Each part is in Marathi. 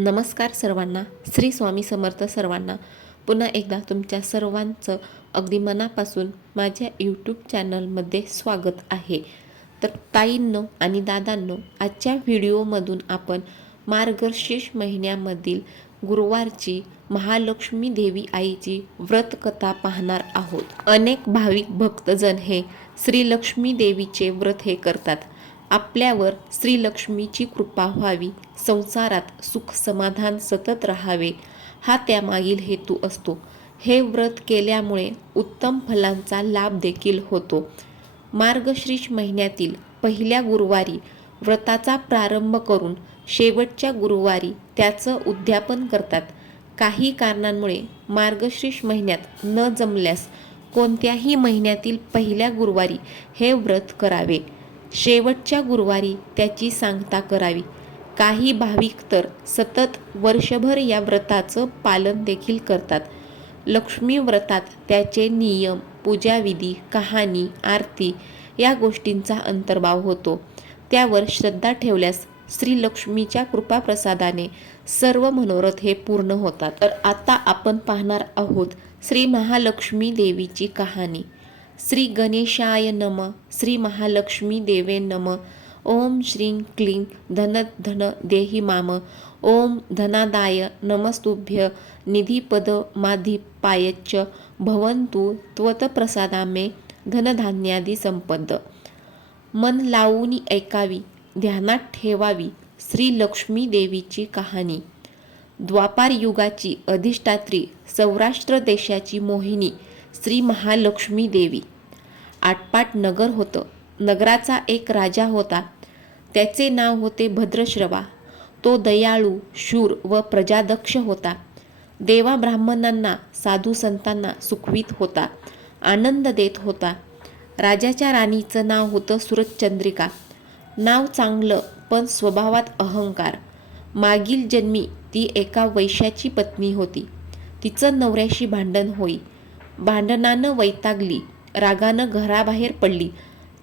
नमस्कार सर्वांना श्री स्वामी समर्थ सर्वांना. पुन्हा एकदा तुमच्या सर्वांचं अगदी मनापासून माझ्या यूट्यूब चॅनलमध्ये स्वागत आहे. तर ताईंनो आणि दादांनो आजच्या व्हिडिओमधून आपण मार्गशीर्ष महिन्यामधील गुरुवारची महालक्ष्मी देवी आईची व्रतकथा पाहणार आहोत. अनेक भाविक भक्तजन हे श्री लक्ष्मी देवीचे व्रत हे करतात. आपल्यावर श्रीलक्ष्मीची कृपा व्हावी. संसारात सुख समाधान सतत राहावे. हा त्यामागील हेतू असतो. हे व्रत केल्यामुळे उत्तम फलांचा लाभ देखील होतो. मार्गशीर्ष महिन्यातील पहिल्या गुरुवारी व्रताचा प्रारंभ करून शेवटच्या गुरुवारी त्याचं उद्यापन करतात. काही कारणांमुळे मार्गशीर्ष महिन्यात न जमल्यास कोणत्याही महिन्यातील पहिल्या गुरुवारी हे व्रत करावे. शेवटच्या गुरुवारी त्याची सांगता करावी. काही भाविक तर सतत वर्षभर या व्रताचं पालन देखील करतात. लक्ष्मी व्रतात त्याचे नियम पूजाविधी कहाणी आरती या गोष्टींचा अंतर्भाव होतो. त्यावर श्रद्धा ठेवल्यास श्री लक्ष्मीच्या कृपाप्रसादाने सर्व मनोरथ हे पूर्ण होतात. तर आता आपण पाहणार आहोत श्री महालक्ष्मी देवीची कहाणी. श्री गणेशाय नम श्री महालक्ष्मी देवे नम ओम श्रीं क्लीं धन धन देहि माम ओम धनादाय नमस्तुभ्य निधीपद माधिपायच्च भवन्तु त्वतप्रसादामे धनधान्यादी संपद। मन लावून ऐकावी ध्यानात ठेवावी श्री लक्ष्मी देवीची कहाणी। द्वापार युगाची अधिष्ठात्री सौराष्ट्र देशाची मोहिनी श्री महालक्ष्मी देवी. आटपाट नगर होतं. नगराचा एक राजा होता. त्याचे नाव होते भद्रश्रवा. तो दयाळू शूर व प्रजादक्ष होता. देवा ब्राह्मणांना साधू संतांना सुखवीत होता. आनंद देत होता. राजाच्या राणीचं नाव होतं सुरतचंद्रिका. नाव चांगलं पण स्वभावात अहंकार. मागील जन्मी ती एका वैश्याची पत्नी होती. तिचं नवऱ्याशी भांडण होई. भांडणानं वैतागली रागानं घराबाहेर पडली.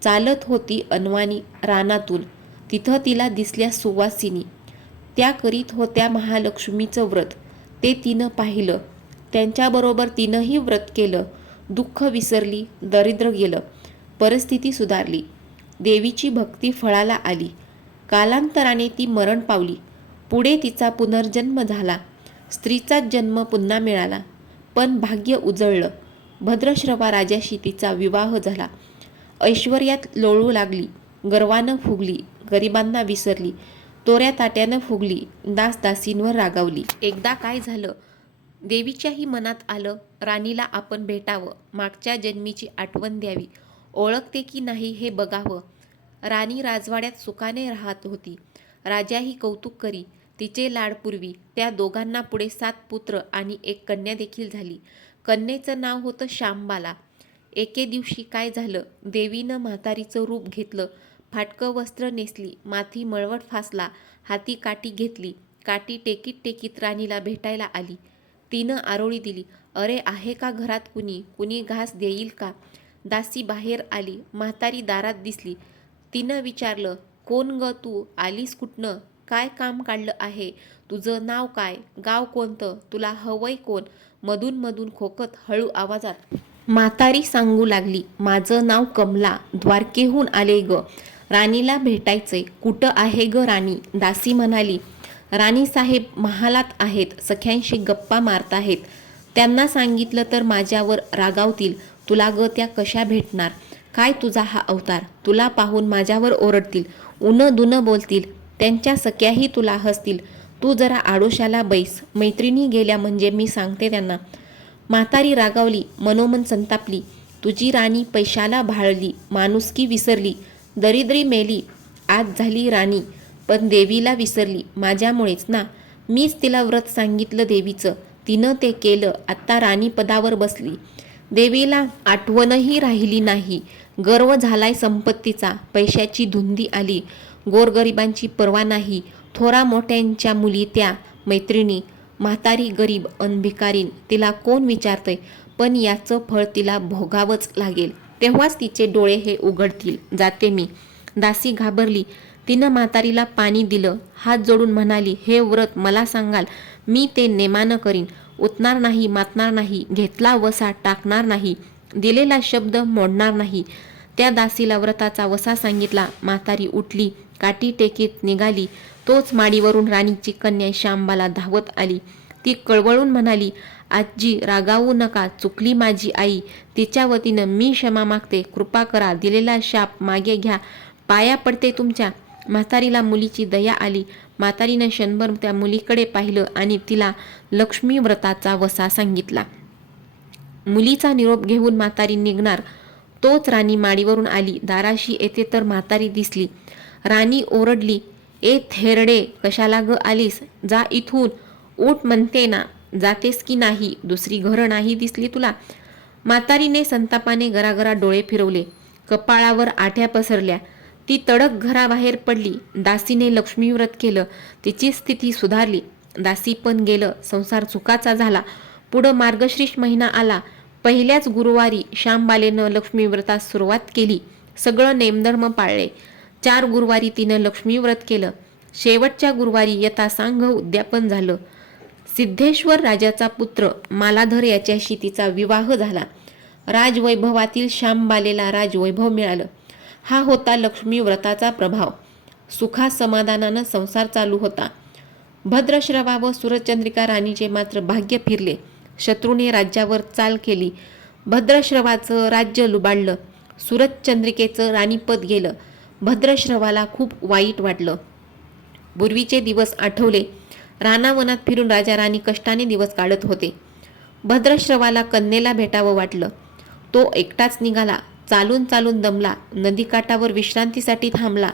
चालत होती अनवानी रानातून. तिथं तिला दिसल्या सुवासिनी. त्या करीत होत्या महालक्ष्मीचं व्रत. ते तिनं पाहिलं. त्यांच्याबरोबर तिनंही व्रत केलं. दुःख विसरली दरिद्र गेलं. परिस्थिती सुधारली. देवीची भक्ती फळाला आली. कालांतराने ती मरण पावली. पुढे तिचा पुनर्जन्म झाला. स्त्रीचाच जन्म पुन्हा मिळाला. पण भाग्य उजळलं. भद्रश्रवा राजाशी तिचा विवाह झाला. ऐश्वर्यात लोळू लागली गर्वानं फुगली गरिबांना विसरली तोऱ्या ताट्यानं फुगली दासदासींवर रागावली. एकदा काय झालं? देवीच्याही मनात आलं राणीला आपण भेटावं मागच्या जन्मीची आठवण द्यावी. ओळखते की नाही हे बघावं. राणी राजवाड्यात सुखाने राहत होती. राजाही कौतुक करी तिचे लाडपूर्वी त्या दोघांना पुढे सात पुत्र आणि एक कन्या देखील झाली. कन्येचं नाव होतं श्यामबाला. एके दिवशी काय झालं? देवीनं म्हातारीचं रूप घेतलं. फाटकं वस्त्र नेसली. माथी मळवट फासला. हाती काठी घेतली. काठी टेकीत टेकीत राणीला भेटायला आली. तिनं आरोळी दिली. अरे आहे का घरात कुणी? कुणी घास देईल का? दासी बाहेर आली. म्हातारी दारात दिसली. तिनं विचारलं कोण ग तू? आलीस कुठनं? काय काम काढलं आहे? तुझं नाव काय? गाव कोणतं? तुला हवंय कोण? मधून मधून खोकत हळू आवाजात. म्हातारी सांगू लागली माझं नाव कमला द्वारकेहून आले ग. राणीला भेटायचे कुठं आहे ग राणी? दासी म्हणाली राणी साहेब महालात आहेत. सख्यांशी गप्पा मारताहेत त्यांना सांगितलं तर माझ्यावर रागावतील. तुला ग त्या कशा भेटणार? काय तुझा हा अवतार? तुला पाहून माझ्यावर ओरडतील. उन दुनं बोलतील. त्यांच्या सख्याही तुला हसतील. तू जरा आडोशाला बैस. मैत्रिणी गेल्या म्हणजे मी सांगते त्यांना. म्हातारी रागावली मनोमन संतापली. तुझी राणी पैशाला भाळली माणुसकी विसरली दरिद्री मेली. आज झाली राणी पण देवीला विसरली. माझ्यामुळेच ना. मीच तिला व्रत सांगितलं देवीचं. तिनं ते केलं. आत्ता राणी पदावर बसली. देवीला आठवणही राहिली नाही. गर्व झालाय संपत्तीचा. पैशाची धुंदी आली. गोरगरिबांची पर्वा नाही. थोरा मोठ्यांच्या मुली त्या मैत्रिणी म्हातारी गरीब अनभिकारीन तिला कोण विचारतंय? पण याचं फळ तिला भोगावंच लागेल. तेव्हाच तिचे डोळे हे उघडतील जाते मी. दासी घाबरली. तिनं म्हातारीला पाणी दिलं. हात जोडून म्हणाली हे व्रत मला सांगाल मी ते नेमानं करीन. उतणार नाही मातणार नाही घेतला वसा टाकणार नाही. दिलेला शब्द मोडणार नाही. त्या दासीला व्रताचा वसा सांगितला. म्हातारी उठली काठी टेकीत निघाली. तोच माडीवरून राणीची कन्या श्यामबाला धावत आली. ती कळवळून म्हणाली आजी रागावू नका. चुकली माझी आई. तिच्या वतीनं मी क्षमा मागते. कृपा करा. दिलेला शाप मागे घ्या. पाया पडते तुमच्या. म्हातारीला मुलीची दया आली. म्हातारीनं क्षणभर त्या मुलीकडे पाहिलं आणि तिला लक्ष्मी व्रताचा वसा सांगितला. मुलीचा निरोप घेऊन म्हातारी निघणार. तोच राणी माडीवरून आली. दाराशी येते तर म्हातारी दिसली. राणी ओरडली ए थेरडे कशाला ग आलीस? जा इथून. ऊट म्हणते ना जातेस की नाही? दुसरी घरं नाही दिसली तुला? म्हातारीने संतापाने गरागरा डोळे फिरवले. कपाळावर आठ्या पसरल्या. ती तडक घराबाहेर पडली. दासीने लक्ष्मीव्रत केलं. तिची स्थिती सुधारली. दासी पण गेलं. संसार चुकाचा झाला. पुढं मार्गशीर्ष महिना आला. पहिल्याच गुरुवारी श्यामबालेनं लक्ष्मीव्रतास सुरुवात केली. सगळं नेमधर्म पाळले. चार गुरुवारी तिनं लक्ष्मी व्रत केलं. शेवटच्या गुरुवारी यथासांघ उद्यापन झालं. सिद्धेश्वर राजाचा पुत्र मालाधर याच्याशी तिचा विवाह झाला. राजवैभवातील श्यामबालेला राजवैभव मिळालं. हा होता लक्ष्मी व्रताचा प्रभाव. सुखा समाधानानं संसार चालू होता. भद्रश्रवा व सूरचंद्रिका राणीचे मात्र भाग्य फिरले. शत्रूने राज्यावर चाल केली. भद्रश्रवाचं राज्य लुबाडलं. सूरजचंद्रिकेचं राणीपद गेलं. भद्रश्रवाला खूप वाईट वाटलं. पूर्वीचे दिवस आठवले. रानावनात फिरून राजा राणी कष्टाने दिवस काढत होते. भद्रश्रवाला कन्येला भेटावं वाटलं. तो एकटाच निघाला. चालून चालून दमला. नदीकाठावर विश्रांतीसाठी थांबला.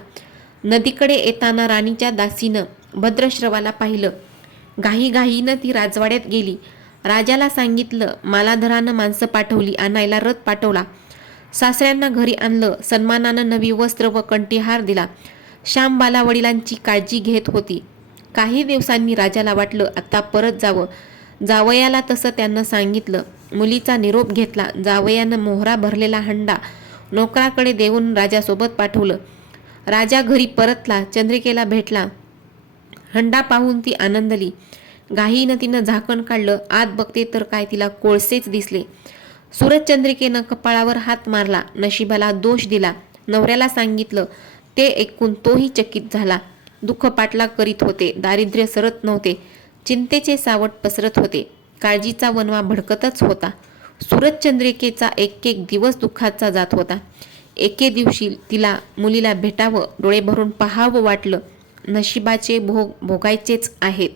नदीकडे येताना राणीच्या दासीनं भद्रश्रवाला पाहिलं. घाईघाईनं ती राजवाड्यात गेली. राजाला सांगितलं मालाधरानं माणसं पाठवली आणायला रथ पाठवला. सासऱ्यांना घरी आणलं सन्मानानं नवी वस्त्र व कंठीहार दिला. श्यामबाला वडिलांची काळजी घेत होती. काही दिवसांनी राजाला वाटलं आता परत जावं. जावयाला तसं त्यांना सांगितलं. मुलीचा निरोप घेतला. जावयानं मोहरा भरलेला हंडा नोकराकडे देऊन राजासोबत पाठवलं. राजा घरी परतला चंद्रिकेला भेटला. हंडा पाहून ती आनंदली. घाईनं तिनं झाकण काढलं. आत बघते तर काय तिला कोळसेच दिसले. सूरजचंद्रिकेनं कपाळावर हात मारला नशिबाला दोष दिला नवऱ्याला सांगितलं ते ऐकून तोही चकित झाला. दुःख पाटला करीत होते दारिद्र्य सरत नव्हते चिंतेचे सावट पसरत होते काळजीचा वनवा भडकतच होता. सूरजचंद्रिकेचा एक एक दिवस दुःखाचा जात होता. एके दिवशी तिला मुलीला भेटावं डोळे भरून पाहावं वाटलं. नशिबाचे भोग भोगायचेच आहेत.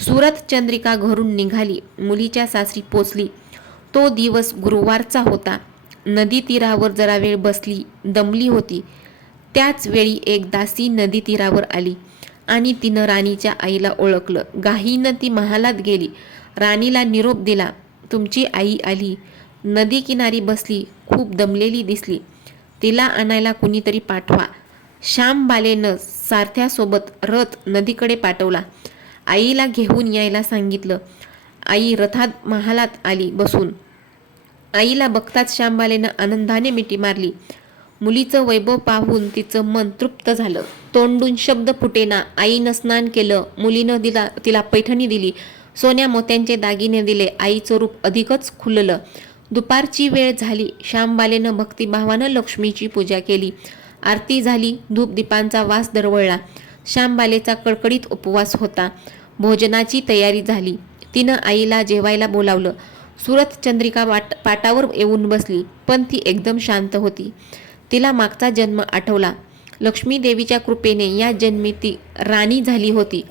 सूरत चंद्रिका घरून निघाली मुलीच्या सासरी पोचली. तो दिवस गुरुवारचा होता. नदी तीरावर जरा वेळ बसली दमली होती. त्याच वेळी एक दासी नदी तीरावर आली आणि तिनं राणीच्या आईला ओळखलं. गाहीनं ती महालात गेली. राणीला निरोप दिला तुमची आई आली. नदी किनारी बसली खूप दमलेली दिसली. तिला आणायला कुणीतरी पाठवा. श्यामबालेनं सारथ्यासोबत रथ नदीकडे पाठवला. आईला घेऊन यायला सांगितलं आई रथात महालात आली बसून. आईला बघताच श्यामबालेनं आनंदाने मिठी मारली. मुलीचं वैभव पाहून तिचं मन तृप्त झालं. तोंडून शब्द फुटेना आईनं स्नान केलं. मुलीनं दिला तिला पैठणी दिली. सोन्या मोत्यांचे दागिने दिले. आईचं रूप अधिकच खुललं. दुपारची वेळ झाली. श्यामबालेनं भक्तिभावानं लक्ष्मीची पूजा केली. आरती झाली. धूपदीपांचा वास दरवळला. श्यामबालेचा कडकडीत उपवास होता. भोजनाची तयारी झाली. तिनं आईला जेवायला बोलावलं. सुरत चंद्रिका वाट पाटावर येऊन बसली पण ती एकदम शांत होती. तिला मागचा जन्म आठवला. लक्ष्मी देवीच्या कृपेने या जन्मी ती राणी झाली होती.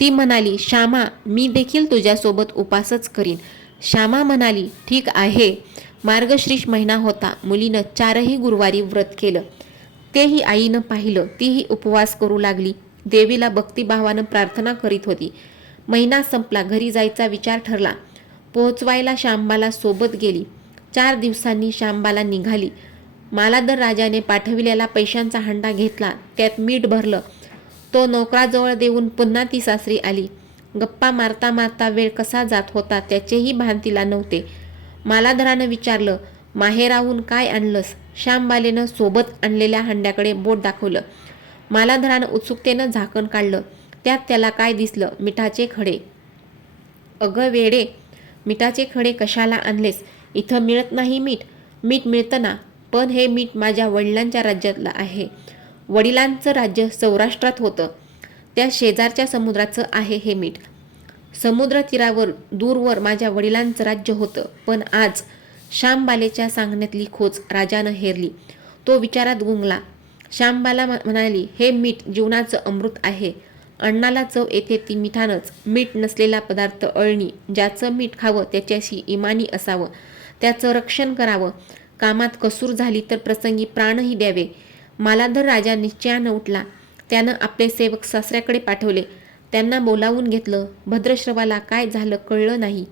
ती म्हणाली श्यामा मी देखील तुझ्यासोबत उपासच करीन. श्यामा म्हणाली ठीक आहे. मार्गशीर्ष महिना होता. मुलीनं चारही गुरुवारी व्रत केलं. तेही आईनं पाहिलं. तीही उपवास करू लागली. देवीला भक्तिभावानं प्रार्थना करीत होती. महिना संपला घरी जायचा विचार ठरला. पोहोचवायला शांबाला सोबत गेली. चार दिवसांनी शांबाला निघाली. मालादर राजाने पाठविलेला पैशांचा हंडा घेतला. त्यात मीठ भरलं. तो नोकराजवळ देऊन पुन्हा ती सासरी आली. गप्पा मारता मारता वेळ कसा जात होता त्याचेही भान तिला नव्हते. मालाधरानं विचारलं माहेराहून काय आणलंस? श्यामबालेनं सोबत आणलेल्या हंड्याकडे बोट दाखवलं. मालाधरानं उत्सुकतेनं झाकण काढलं. त्यात त्याला काय दिसलं? मिठाचे खडे. अगं वेडे मिठाचे खडे कशाला आणलेस? इथं मिळत नाही मीठ. मीठ मिळतं ना पण हे मीठ माझ्या वडिलांच्या राज्यातलं आहे. वडिलांचं राज्य सौराष्ट्रात होतं. त्या शेजारच्या समुद्राचं आहे हे मीठ. समुद्र तीरावर दूरवर माझ्या वडिलांचं राज्य होतं. पण आज श्यामबालेच्या सांगण्यातली खोच राजानं हेरली. तो विचारात गुंगला. श्यामबाला म्हणाली हे मीठ जीवनाचं अमृत आहे. अण्णाला चव येते ती मिठानंच. मीठ नसलेला पदार्थ अळणी ज्याचं मीठ खावं त्याच्याशी इमानी असावं. त्याचं रक्षण करावं. कामात कसूर झाली तर प्रसंगी प्राणही द्यावे. मालाधर राजा निश्चयानं उठला. त्यानं आपले सेवक सासऱ्याकडे पाठवले. त्यांना बोलावून घेतलं भद्रश्रवाला काय झालं कळलं नाही.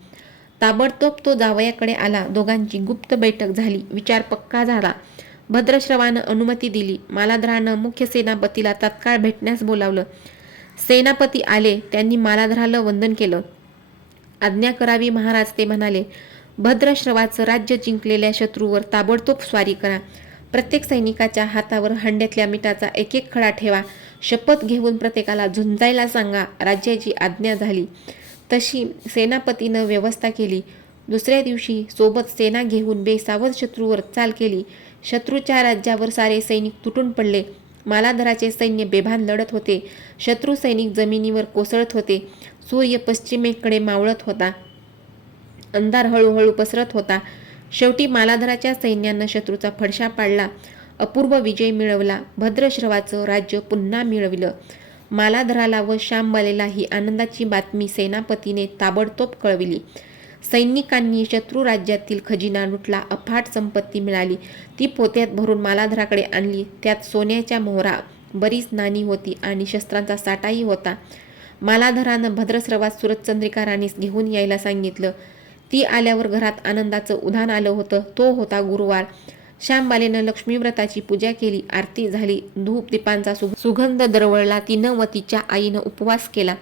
ताबडतोब तो जावयाकडे आला. दोघांची गुप्त बैठक झाली. विचार पक्का झाला. भद्रश्रवानं अनुमती दिली. मालाधरानं मुख्य सेनापतीला तत्काळ भेटण्यास बोलावलं. सेनापती आले त्यांनी मालाधराला वंदन केलं. आज्ञा करावी महाराज ते म्हणाले भद्रश्रवाचं राज्य जिंकलेल्या शत्रूवर ताबडतोब स्वारी करा. प्रत्येक सैनिकाच्या हातावर हंड्यातल्या मिठाचा एक एक खडा ठेवा. शपथ घेऊन प्रत्येकाला झुंजायला सांगा राज्याची आज्ञा झाली. तशी सेनापतीनं व्यवस्था केली. दुसऱ्या दिवशी सोबत सेना घेऊन बेसावध शत्रूवर चाल केली. शत्रूच्या राज्यावर सारे सैनिक तुटून पडले. मालाधराचे सैन्य बेभान लढत होते. शत्रू सैनिक जमिनीवर कोसळत होते. सूर्य पश्चिमेकडे मावळत होता. अंधार हळूहळू पसरत होता. शेवटी मालाधराच्या सैन्यानं शत्रूचा फडशा पाडला. अपूर्व विजय मिळवला. भद्रश्रवाचं राज्य पुन्हा मिळविलं. मालाधराला व श्यामबालेला ही आनंदाची बातमी सेनापतीने ताबडतोब कळविली. सैनिकांनी शत्रू राज्यातील खजिना लुटला अफाट संपत्ती मिळाली. ती पोत्यात भरून मालाधराकडे आणली. त्यात सोन्याच्या मोहरा बरीच नाणी होती आणि शस्त्रांचा साठाही होता. मालाधरानं भद्रस्रवात सुरतचंद्रिका राणीस घेऊन यायला सांगितलं. ती आल्यावर घरात आनंदाचं उधाण आलं होतं. तो होता गुरुवार. श्यामबालेनं लक्ष्मीव्रताची पूजा केली आरती झाली. धूप दीपांचा सुगंध दरवळला. तिनं व तिच्या आईनं उपवास केला.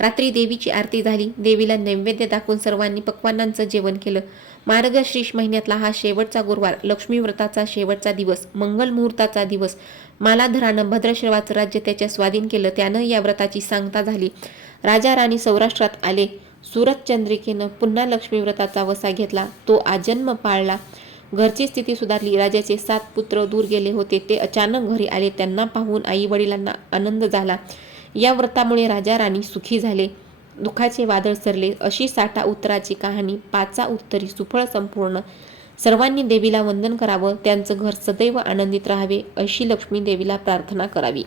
रात्री देवीची आरती झाली. देवीला नैवेद्य दाखवून सर्वांनी पक्वानांचं जेवण केलं. मार्गशीर्ष महिन्यातला हा शेवटचा गुरुवार. लक्ष्मीव्रताचा शेवटचा दिवस. मंगल मुहूर्ताचा दिवस. मालाधरानं भद्रश्रवाचं राज्य त्याच्या स्वाधीन केलं. त्यानं या व्रताची सांगता झाली. राजा राणी सौराष्ट्रात आले. सुरत चंद्रिकेनं पुन्हा लक्ष्मीव्रताचा वसा घेतला. तो आजन्म पाळला. घरची स्थिती सुधारली. राजाचे सात पुत्र दूर गेले होते. ते अचानक घरी आले. त्यांना पाहून आई वडिलांना आनंद झाला. या व्रतामुळे राजा राणी सुखी झाले. दुःखाचे वादळ सरले. अशी साठा उत्तराची कहाणी पाचा उत्तरी सुफळ संपूर्ण. सर्वांनी देवीला वंदन करावं. त्यांचं घर सदैव आनंदित राहावे अशी लक्ष्मी देवीला प्रार्थना करावी.